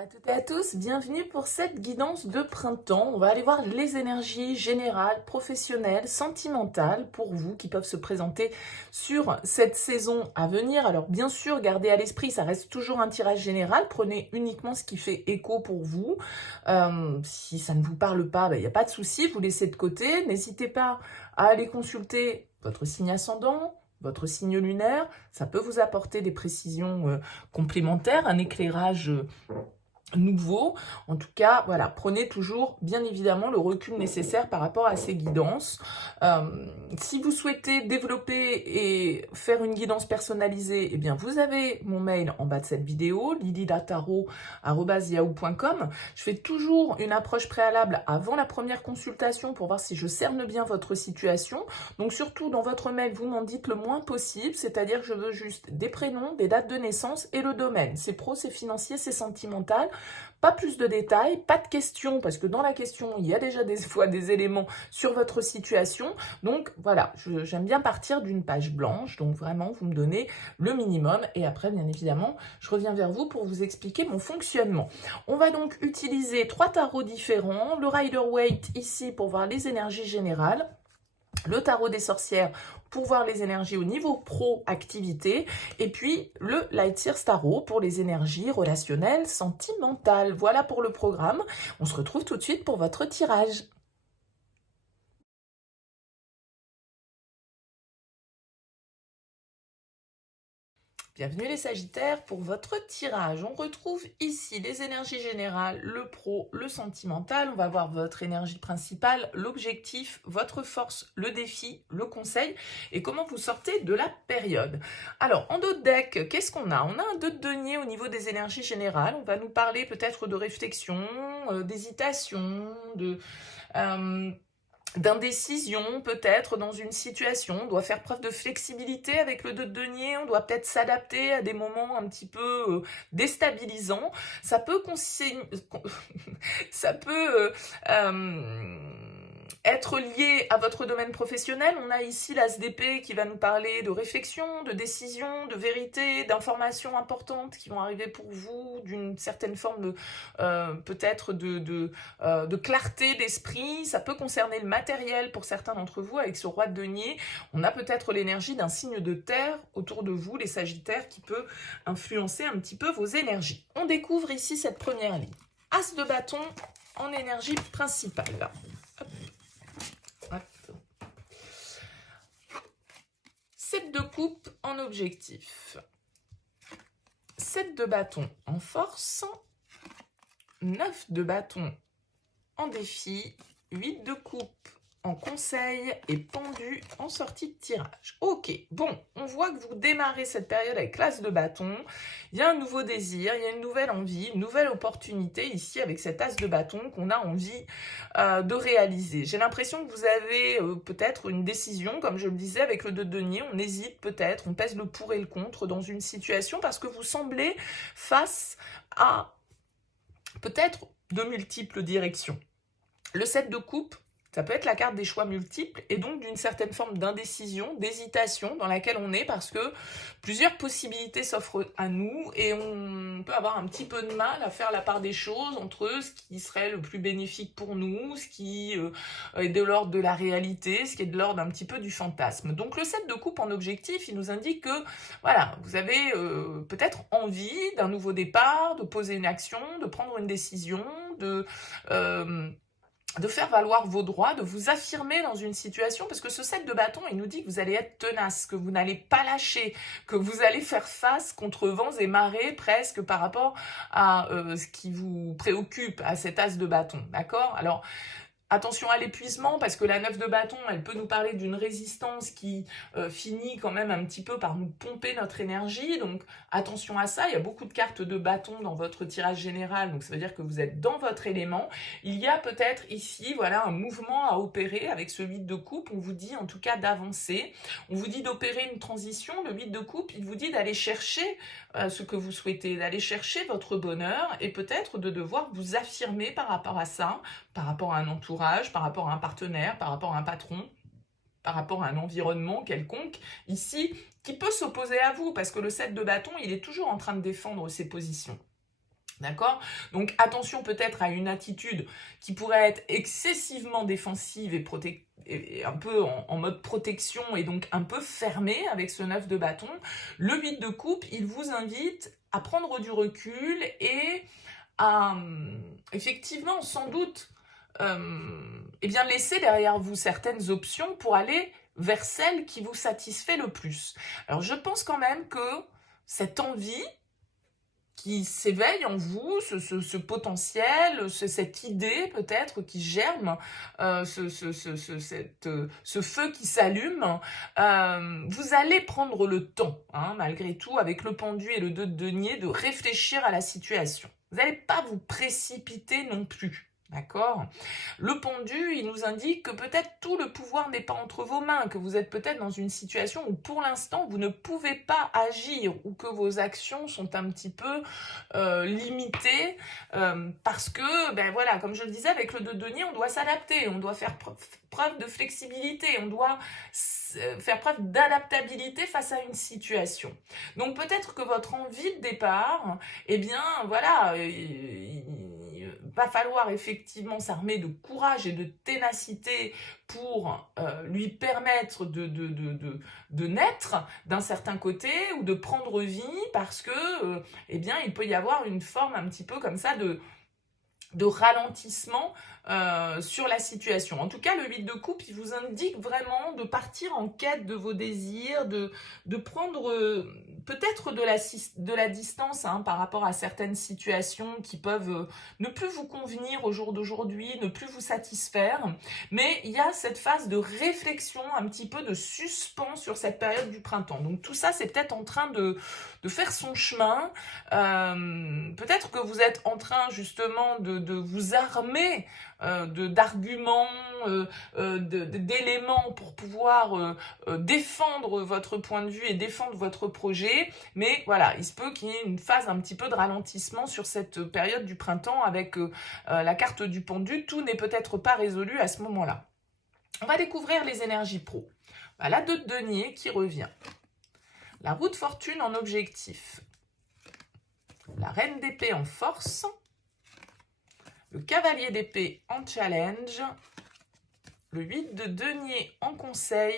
à toutes et à tous, bienvenue pour cette guidance de printemps. On va aller voir les énergies générales, professionnelles, sentimentales pour vous qui peuvent se présenter sur cette saison à venir. Alors bien sûr, gardez à l'esprit, ça reste toujours un tirage général. Prenez uniquement ce qui fait écho pour vous. Si ça ne vous parle pas, il n'y a pas de souci, vous laissez de côté. N'hésitez pas à aller consulter votre signe ascendant, votre signe lunaire, ça peut vous apporter des précisions complémentaires, un éclairage nouveau. En tout cas, voilà, prenez toujours, bien évidemment, le recul nécessaire par rapport à ces guidances. Si vous souhaitez développer et faire une guidance personnalisée, eh bien, vous avez mon mail en bas de cette vidéo, lilylataro@yahoo.com. Je fais toujours une approche préalable avant la première consultation pour voir si je cerne bien votre situation. Donc, surtout, dans votre mail, vous m'en dites le moins possible, c'est-à-dire que je veux juste des prénoms, des dates de naissance et le domaine. C'est pro, c'est financier, c'est sentimental. Pas plus de détails, pas de questions, parce que dans la question, il y a déjà des fois des éléments sur votre situation. Donc voilà, j'aime bien partir d'une page blanche. Donc vraiment, vous me donnez le minimum. Et après, bien évidemment, je reviens vers vous pour vous expliquer mon fonctionnement. On va donc utiliser 3 tarots différents. Le Rider-Waite ici pour voir les énergies générales. Le tarot des sorcières pour voir les énergies au niveau pro-activité, et puis le Light Years Tarot pour les énergies relationnelles, sentimentales. Voilà pour le programme. On se retrouve tout de suite pour votre tirage. Bienvenue les Sagittaires pour votre tirage. On retrouve ici les énergies générales, le pro, le sentimental. On va voir votre énergie principale, l'objectif, votre force, le défi, le conseil et comment vous sortez de la période. Alors, en dos de deck, qu'est-ce qu'on a? On a un 2 de denier au niveau des énergies générales. On va nous parler peut-être de réflexion, d'hésitation, d'indécision peut-être dans une situation, on doit faire preuve de flexibilité avec le 2 de denier, on doit peut-être s'adapter à des moments un petit peu déstabilisants. Ça peut ça peut être lié à votre domaine professionnel. On a ici l'As d'épée qui va nous parler de réflexion, de décision, de vérité, d'informations importantes qui vont arriver pour vous, d'une certaine forme peut-être de clarté d'esprit. Ça peut concerner le matériel pour certains d'entre vous avec ce roi de denier. On a peut-être l'énergie d'un signe de terre autour de vous, les Sagittaires, qui peut influencer un petit peu vos énergies. On découvre ici cette première ligne. As de bâton en énergie principale. Hop. 7 de coupe en objectif. 7 de bâton en force. 9 de bâton en défi. 8 de coupe en conseil et pendu en sortie de tirage. Ok, bon, on voit que vous démarrez cette période avec l'As de bâton. Il y a un nouveau désir, il y a une nouvelle envie, une nouvelle opportunité ici avec cet As de bâton qu'on a envie de réaliser. J'ai l'impression que vous avez peut-être une décision, comme je le disais avec le 2 de denier, on hésite peut-être, on pèse le pour et le contre dans une situation parce que vous semblez face à peut-être de multiples directions. Le 7 de coupe, ça peut être la carte des choix multiples et donc d'une certaine forme d'indécision, d'hésitation dans laquelle on est parce que plusieurs possibilités s'offrent à nous et on peut avoir un petit peu de mal à faire la part des choses entre ce qui serait le plus bénéfique pour nous, ce qui est de l'ordre de la réalité, ce qui est de l'ordre un petit peu du fantasme. Donc le 7 de coupe en objectif, il nous indique que voilà, vous avez peut-être envie d'un nouveau départ, de poser une action, de prendre une décision, de faire valoir vos droits, de vous affirmer dans une situation, parce que ce 7 de bâton, il nous dit que vous allez être tenace, que vous n'allez pas lâcher, que vous allez faire face contre vents et marées presque par rapport à ce qui vous préoccupe, à cet As de bâton, d'accord? Alors, attention à l'épuisement, parce que la 9 de bâton, elle peut nous parler d'une résistance qui finit quand même un petit peu par nous pomper notre énergie. Donc, attention à ça. Il y a beaucoup de cartes de bâton dans votre tirage général. Donc, ça veut dire que vous êtes dans votre élément. Il y a peut-être ici, voilà, un mouvement à opérer avec ce 8 de coupe. On vous dit en tout cas d'avancer. On vous dit d'opérer une transition. Le 8 de coupe, il vous dit d'aller chercher ce que vous souhaitez, d'aller chercher votre bonheur et peut-être de devoir vous affirmer par rapport à ça, par rapport à un entourage, par rapport à un partenaire, par rapport à un patron, par rapport à un environnement quelconque, ici, qui peut s'opposer à vous, parce que le 7 de bâton, il est toujours en train de défendre ses positions. D'accord? Donc attention peut-être à une attitude qui pourrait être excessivement défensive et un peu en mode protection et donc un peu fermée avec ce 9 de bâton. Le 8 de coupe, il vous invite à prendre du recul et à effectivement sans doute eh bien laisser derrière vous certaines options pour aller vers celle qui vous satisfait le plus. Alors je pense quand même que cette envie qui s'éveille en vous, ce potentiel, cette idée peut-être qui germe, ce feu qui s'allume, vous allez prendre le temps, hein, malgré tout, avec le pendu et le 2 de denier, de réfléchir à la situation. Vous n'allez pas vous précipiter non plus. D'accord? Le pendu, il nous indique que peut-être tout le pouvoir n'est pas entre vos mains, que vous êtes peut-être dans une situation où pour l'instant vous ne pouvez pas agir ou que vos actions sont un petit peu limitées parce que, ben voilà, comme je le disais, avec le 2 de denier, on doit s'adapter, on doit faire preuve de flexibilité, on doit faire preuve d'adaptabilité face à une situation. Donc peut-être que votre envie de départ, eh bien voilà, va falloir effectivement s'armer de courage et de ténacité pour lui permettre de naître d'un certain côté ou de prendre vie parce que eh bien il peut y avoir une forme un petit peu comme ça de ralentissement sur la situation. En tout cas, le 8 de coupe, il vous indique vraiment de partir en quête de vos désirs, de prendre peut-être de la distance hein, par rapport à certaines situations qui peuvent ne plus vous convenir au jour d'aujourd'hui, ne plus vous satisfaire. Mais il y a cette phase de réflexion, un petit peu de suspens sur cette période du printemps. Donc tout ça, c'est peut-être en train de faire son chemin. Peut-être que vous êtes en train justement de vous armer d'arguments, d'éléments pour pouvoir défendre votre point de vue et défendre votre projet. Mais voilà, il se peut qu'il y ait une phase un petit peu de ralentissement sur cette période du printemps avec la carte du pendu. Tout n'est peut-être pas résolu à ce moment-là. On va découvrir les énergies pro. La 2 de denier qui revient. La roue de fortune en objectif. La reine d'épée en force. Le cavalier d'épée en challenge, le 8 de denier en conseil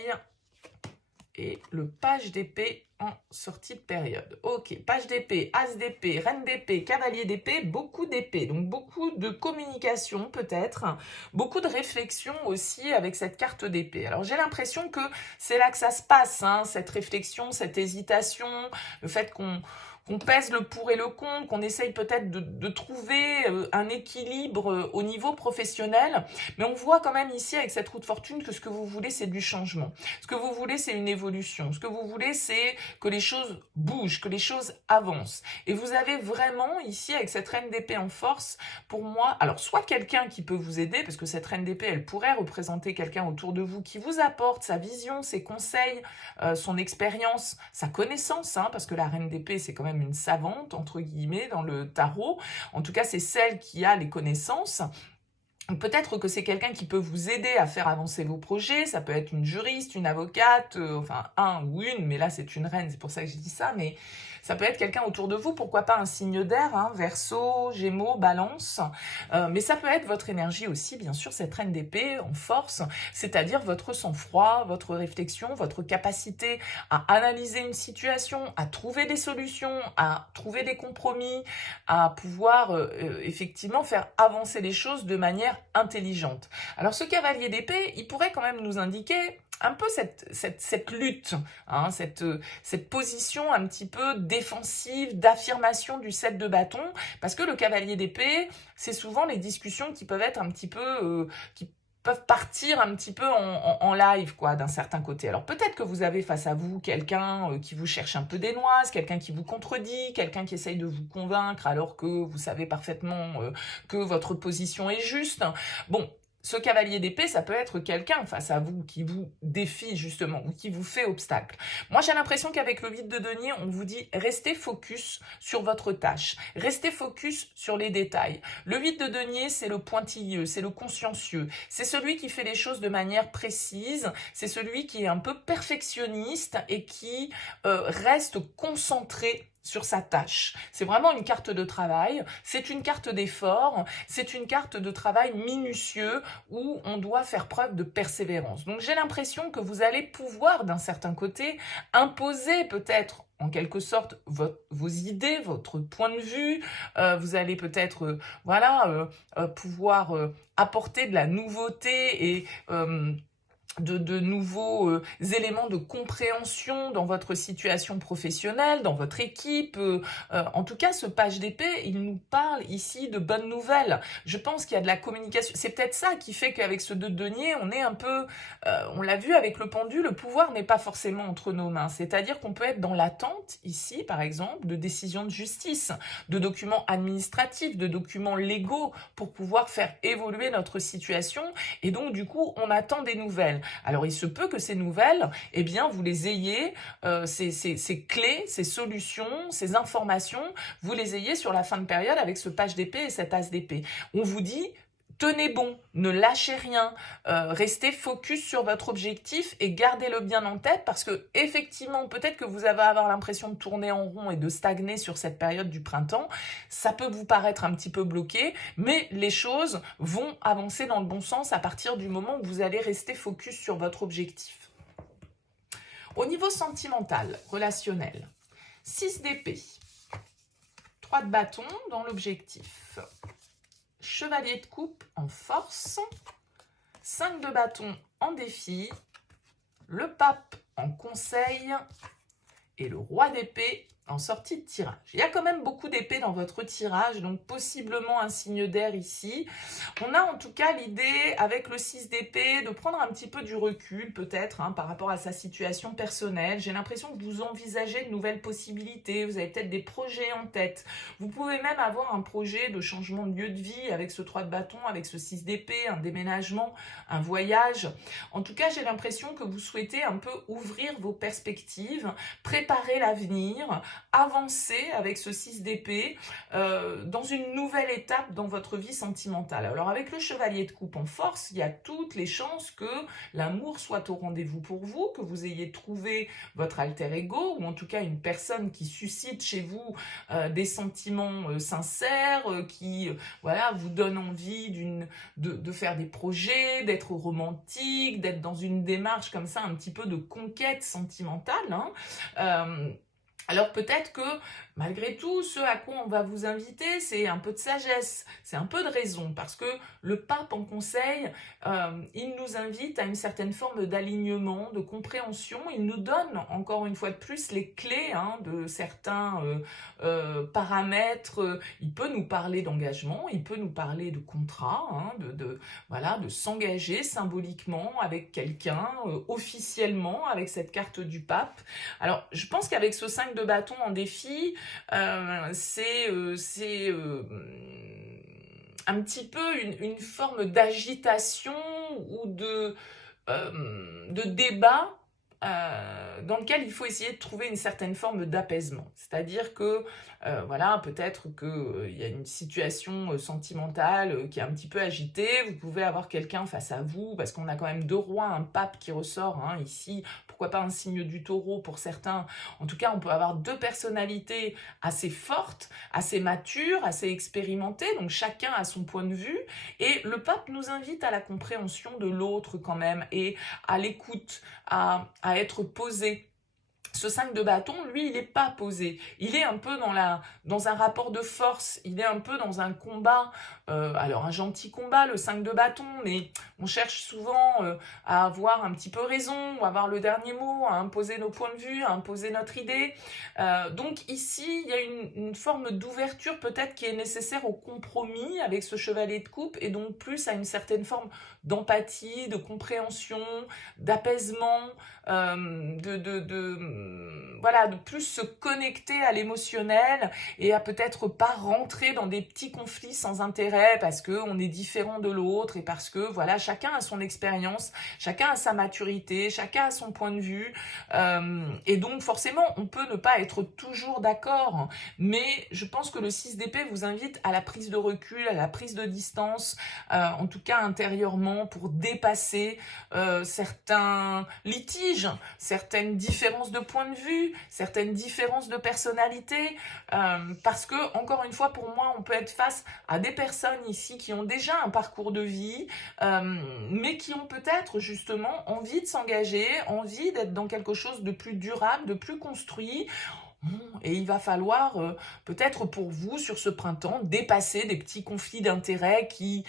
et le page d'épée en sortie de période. Ok, page d'épée, as d'épée, reine d'épée, cavalier d'épée, beaucoup d'épée. Donc beaucoup de communication peut-être, beaucoup de réflexion aussi avec cette carte d'épée. Alors j'ai l'impression que c'est là que ça se passe, hein, cette réflexion, cette hésitation, le fait qu'on pèse le pour et le contre, qu'on essaye peut-être de trouver un équilibre au niveau professionnel. Mais on voit quand même ici avec cette roue de fortune que ce que vous voulez, c'est du changement. Ce que vous voulez, c'est une évolution. Ce que vous voulez, c'est que les choses bougent, que les choses avancent. Et vous avez vraiment ici, avec cette reine d'épée en force, pour moi, alors soit quelqu'un qui peut vous aider, parce que cette reine d'épée, elle pourrait représenter quelqu'un autour de vous qui vous apporte sa vision, ses conseils, son expérience, sa connaissance, hein, parce que la reine d'épée, c'est quand même une savante, entre guillemets, dans le tarot. En tout cas, c'est celle qui a les connaissances. Peut-être que c'est quelqu'un qui peut vous aider à faire avancer vos projets. Ça peut être une juriste, une avocate, enfin un ou une, mais là c'est une reine, c'est pour ça que j'ai dit ça. Mais ça peut être quelqu'un autour de vous, pourquoi pas un signe d'air, hein, Verseau, Gémeaux, Balance. Mais ça peut être votre énergie aussi, bien sûr, cette reine d'épée en force, c'est-à-dire votre sang-froid, votre réflexion, votre capacité à analyser une situation, à trouver des solutions, à trouver des compromis, à pouvoir effectivement faire avancer les choses de manière intelligente. Alors ce cavalier d'épée, il pourrait quand même nous indiquer un peu cette lutte, hein, cette position un petit peu défensive, d'affirmation du 7 de bâton, parce que le cavalier d'épée, c'est souvent les discussions qui peuvent être un petit peu... qui peuvent partir un petit peu en live, quoi, d'un certain côté. Alors peut-être que vous avez face à vous quelqu'un qui vous cherche un peu des noises, quelqu'un qui vous contredit, quelqu'un qui essaye de vous convaincre alors que vous savez parfaitement que votre position est juste. Bon, ce cavalier d'épée, ça peut être quelqu'un face à vous qui vous défie justement ou qui vous fait obstacle. Moi, j'ai l'impression qu'avec le 8 de denier, on vous dit restez focus sur votre tâche, restez focus sur les détails. Le 8 de denier, c'est le pointilleux, c'est le consciencieux, c'est celui qui fait les choses de manière précise, c'est celui qui est un peu perfectionniste et qui reste concentré sur sa tâche. C'est vraiment une carte de travail, c'est une carte d'effort, c'est une carte de travail minutieux où on doit faire preuve de persévérance. Donc j'ai l'impression que vous allez pouvoir d'un certain côté imposer peut-être en quelque sorte vos idées, votre point de vue, vous allez peut-être pouvoir apporter de la nouveauté et de nouveaux éléments de compréhension dans votre situation professionnelle, dans votre équipe. En tout cas, ce page d'épée, il nous parle ici de bonnes nouvelles. Je pense qu'il y a de la communication. C'est peut-être ça qui fait qu'avec ce 2 de denier, on est un peu... on l'a vu avec le pendu, le pouvoir n'est pas forcément entre nos mains. C'est-à-dire qu'on peut être dans l'attente, ici, par exemple, de décisions de justice, de documents administratifs, de documents légaux pour pouvoir faire évoluer notre situation. Et donc, du coup, on attend des nouvelles. Alors, il se peut que ces nouvelles, eh bien, vous les ayez, ces clés, ces solutions, ces informations, vous les ayez sur la fin de période avec ce page d'épée et cet as d'épée. On vous dit, tenez bon, ne lâchez rien, restez focus sur votre objectif et gardez-le bien en tête parce que, effectivement, peut-être que vous allez avoir l'impression de tourner en rond et de stagner sur cette période du printemps. Ça peut vous paraître un petit peu bloqué, mais les choses vont avancer dans le bon sens à partir du moment où vous allez rester focus sur votre objectif. Au niveau sentimental, relationnel, 6 d'épée, 3 de bâton dans l'objectif. Chevalier de coupe en force, 5 de bâton en défi, le pape en conseil et le roi d'épée en sortie de tirage. Il y a quand même beaucoup d'épées dans votre tirage, donc possiblement un signe d'air ici. On a en tout cas l'idée, avec le 6 d'épée, de prendre un petit peu du recul, peut-être, par rapport à sa situation personnelle. J'ai l'impression que vous envisagez de nouvelles possibilités, vous avez peut-être des projets en tête. Vous pouvez même avoir un projet de changement de lieu de vie avec ce 3 de bâton, avec ce 6 d'épée, un déménagement, un voyage. En tout cas, j'ai l'impression que vous souhaitez un peu ouvrir vos perspectives, préparer l'avenir, avancer avec ce 6 d'épée dans une nouvelle étape dans votre vie sentimentale. Alors avec le chevalier de coupe en force, il y a toutes les chances que l'amour soit au rendez-vous pour vous, que vous ayez trouvé votre alter ego ou en tout cas une personne qui suscite chez vous des sentiments sincères, qui vous donne envie de faire des projets, d'être romantique, d'être dans une démarche comme ça un petit peu de conquête sentimentale. Alors peut-être que malgré tout, ce à quoi on va vous inviter, c'est un peu de sagesse, c'est un peu de raison, parce que le pape en conseil, il nous invite à une certaine forme d'alignement, de compréhension, il nous donne encore une fois de plus les clés de certains paramètres, il peut nous parler d'engagement, il peut nous parler de contrat, de s'engager symboliquement avec quelqu'un, officiellement avec cette carte du pape. Alors je pense qu'avec ce 5 de bâton en défi, c'est un petit peu une forme d'agitation ou de débat dans lequel il faut essayer de trouver une certaine forme d'apaisement. C'est-à-dire que, peut-être qu'il y a une situation sentimentale qui est un petit peu agitée, vous pouvez avoir quelqu'un face à vous, parce qu'on a quand même 2 rois, un pape qui ressort ici, pourquoi pas un signe du taureau pour certains. En tout cas, on peut avoir 2 personnalités assez fortes, assez matures, assez expérimentées, donc chacun a son point de vue, et le pape nous invite à la compréhension de l'autre quand même, et à l'écoute, à être posé. Ce 5 de bâton, lui, il n'est pas posé. Il est un peu dans un rapport de force. Il est un peu dans un combat. Alors, un gentil combat, le 5 de bâton, mais on cherche souvent à avoir un petit peu raison, à avoir le dernier mot, à imposer nos points de vue, à imposer notre idée. Donc ici, il y a une forme d'ouverture peut-être qui est nécessaire au compromis avec ce chevalier de coupe et donc plus à une certaine forme d'empathie, de compréhension, d'apaisement, de plus se connecter à l'émotionnel et à peut-être pas rentrer dans des petits conflits sans intérêt parce qu'on est différent de l'autre et parce que chacun a son expérience, chacun a sa maturité, chacun a son point de vue et donc forcément on peut ne pas être toujours d'accord, mais je pense que le 6 d'épée vous invite à la prise de recul, à la prise de distance, en tout cas intérieurement, pour dépasser certains litiges, certaines différences de point de vue, conflits, certaines différences de personnalité, parce que, encore une fois, pour moi, on peut être face à des personnes ici qui ont déjà un parcours de vie, mais qui ont peut-être justement envie de s'engager, envie d'être dans quelque chose de plus durable, de plus construit. Et il va falloir peut-être pour vous sur ce printemps dépasser des petits conflits d'intérêts qui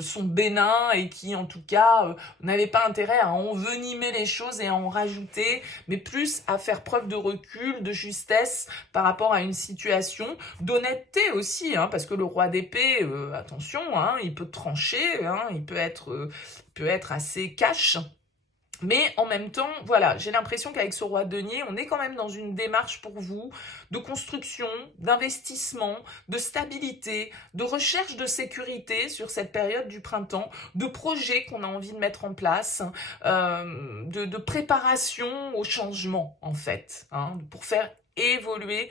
sont bénins et qui en tout cas n'avaient pas intérêt à envenimer les choses et à en rajouter, mais plus à faire preuve de recul, de justesse par rapport à une situation, d'honnêteté aussi, hein, parce que le roi d'épée, attention, hein, il peut trancher, hein, il peut être assez cash. Mais en même temps, voilà, j'ai l'impression qu'avec ce roi de denier, on est quand même dans une démarche pour vous de construction, d'investissement, de stabilité, de recherche de sécurité sur cette période du printemps, de projets qu'on a envie de mettre en place, de préparation au changement en fait, hein, pour faire évoluer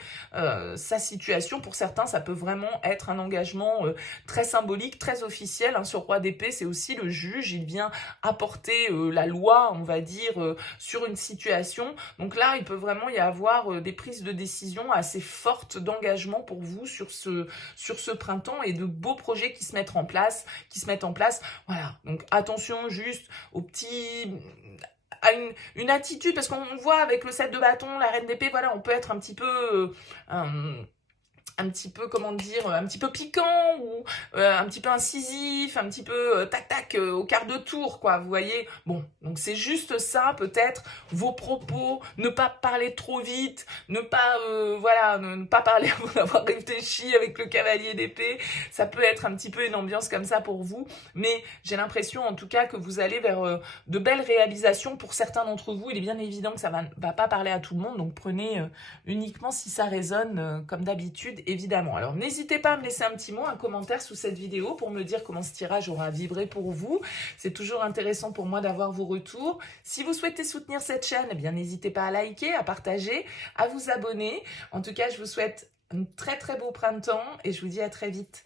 sa situation. Pour certains, ça peut vraiment être un engagement très symbolique, très officiel. Hein. Ce roi d'épée, c'est aussi le juge. Il vient apporter la loi, on va dire, sur une situation. Donc là, il peut vraiment y avoir des prises de décision assez fortes d'engagement pour vous sur ce printemps et de beaux projets qui se mettent en place. Voilà. Donc attention juste aux petits... à une attitude, parce qu'on voit avec le 7 de bâton, la reine d'épée, voilà, on peut être un petit peu, comment dire, un petit peu piquant ou un petit peu incisif, un petit peu tac-tac au quart de tour, quoi, vous voyez. Bon, donc c'est juste ça, peut-être, vos propos, ne pas parler trop vite, ne pas, voilà, ne pas parler avant d'avoir réfléchi avec le cavalier d'épée. Ça peut être un petit peu une ambiance comme ça pour vous, mais j'ai l'impression, en tout cas, que vous allez vers de belles réalisations pour certains d'entre vous. Il est bien évident que ça va pas parler à tout le monde, donc prenez uniquement si ça résonne, comme d'habitude, évidemment. Alors, n'hésitez pas à me laisser un petit mot, un commentaire sous cette vidéo pour me dire comment ce tirage aura vibré pour vous. C'est toujours intéressant pour moi d'avoir vos retours. Si vous souhaitez soutenir cette chaîne, eh bien, n'hésitez pas à liker, à partager, à vous abonner. En tout cas, je vous souhaite un très très beau printemps et je vous dis à très vite.